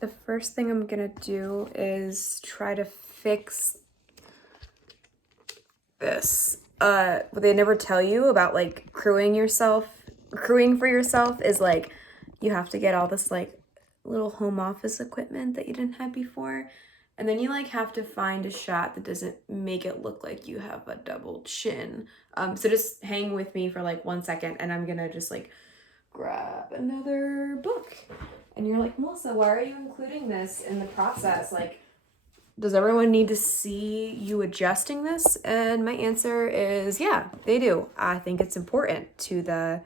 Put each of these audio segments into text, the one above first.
The first thing I'm gonna do is try to fix this. What they never tell you about like crewing for yourself is like you have to get all this like little home office equipment that you didn't have before. And then you like have to find a shot that doesn't make it look like you have a double chin. So just hang with me for like 1 second and I'm gonna just like grab another book. And you're like, Melissa, why are you including this in the process? Like, does everyone need to see you adjusting this? And my answer is yeah, they do. I think it's important to the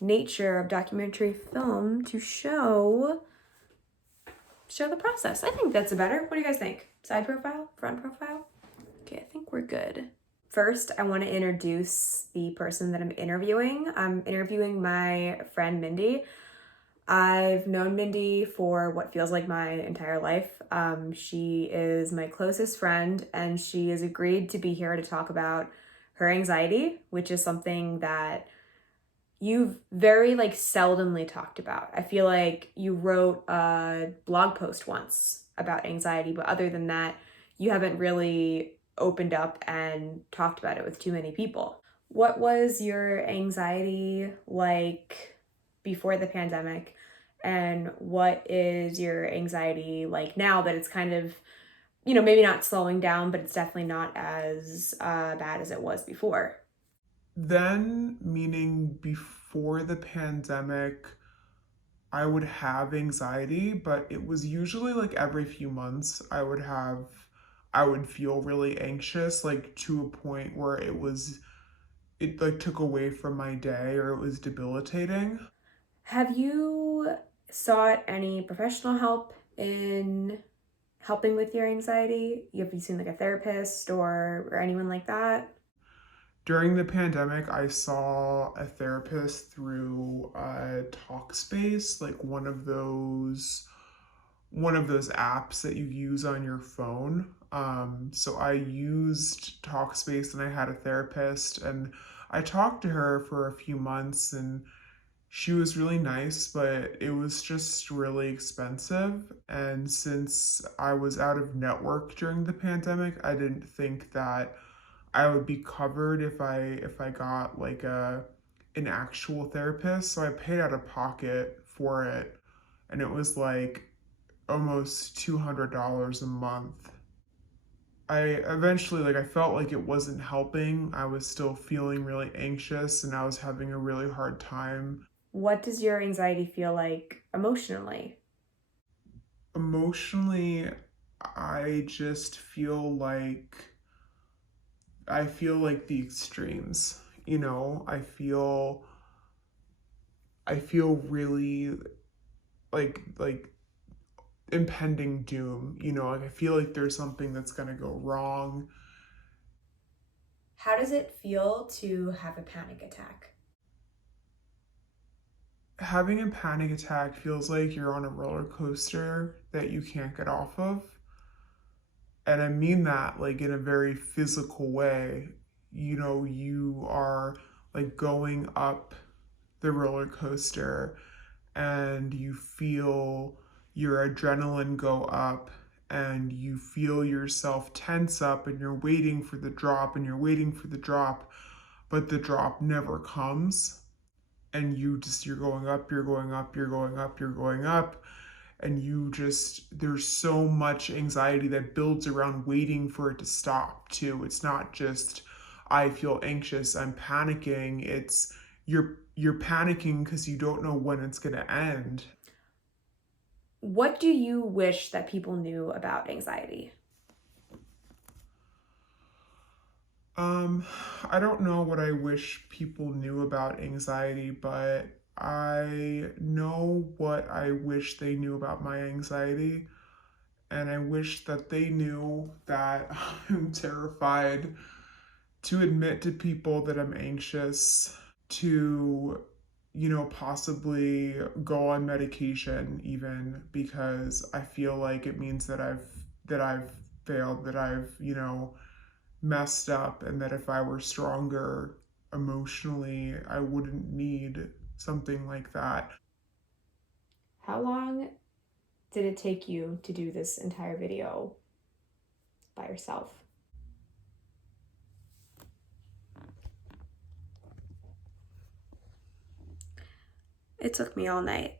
nature of documentary film to show the process. I think that's a better. What do you guys think? Side profile, front profile? Okay, I think we're good. First, I want to introduce the person that I'm interviewing. I'm interviewing my friend Mindy. I've known Mindy for what feels like my entire life. She is my closest friend, and she has agreed to be here to talk about her anxiety, which is something that you've very like seldomly talked about. I feel like you wrote a blog post once about anxiety, but other than that, you haven't really opened up and talked about it with too many people. What was your anxiety like before the pandemic? And what is your anxiety like now that it's kind of, maybe not slowing down, but it's definitely not as bad as it was before? Then, meaning before the pandemic, I would have anxiety, but it was usually like every few months I would feel really anxious, like to a point where it like took away from my day or it was debilitating. Have you sought any professional help in helping with your anxiety? Have you seen like a therapist or anyone like that? During the pandemic, I saw a therapist through Talkspace, like one of those apps that you use on your phone. So I used Talkspace and I had a therapist and I talked to her for a few months and she was really nice, but it was just really expensive. And since I was out of network during the pandemic, I didn't think that I would be covered if I got like a an actual therapist. So I paid out of pocket for it and it was like almost $200 a month. I eventually like I felt like it wasn't helping. I was still feeling really anxious and I was having a really hard time. What does your anxiety feel like emotionally? Emotionally, I just I feel like the extremes. You know, I feel really like impending doom. You know, like I feel like there's something that's gonna go wrong. How does it feel to have a panic attack? Having a panic attack feels like you're on a roller coaster that you can't get off of. And I mean that like in a very physical way. You know, you are like going up the roller coaster and you feel your adrenaline go up and you feel yourself tense up and you're waiting for the drop and you're waiting for the drop, but the drop never comes. And you're going up, you're going up, you're going up, you're going up, and there's so much anxiety that builds around waiting for it to stop too. It's not just I feel anxious, I'm panicking. It's you're panicking because you don't know when it's going to end. What do you wish that people knew about anxiety? Um, I don't know what I wish people knew about anxiety, but I know what I wish they knew about my anxiety. And I wish that they knew that I'm terrified to admit to people that I'm anxious, to, possibly go on medication even because I feel like it means that I've failed, that I've, messed up, and that if I were stronger emotionally, I wouldn't need something like that. How long did it take you to do this entire video by yourself? It took me all night.